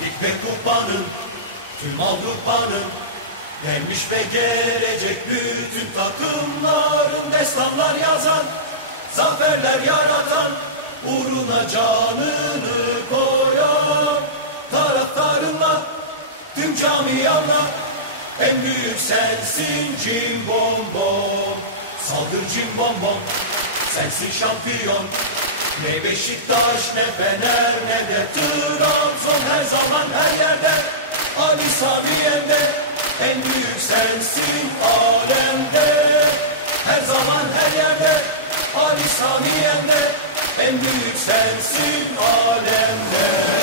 Lig ve kupanın, tüm Avrupa'nın Gelmiş ve gelecek bütün takımların Destanlar yazan, zaferler yaratan Uğruna canını koyan Taraftarınla, tüm camianla En büyük sensin cim bom. Saldır cim bom bom Sensin şampiyon ne Beşiktaş ne Fener ne de Trabzon her zaman her yerde. Ali Sami Yen'de en büyük sensin alemde. Her zaman her yerde. Ali Sami Yen'de en büyük sensin alemde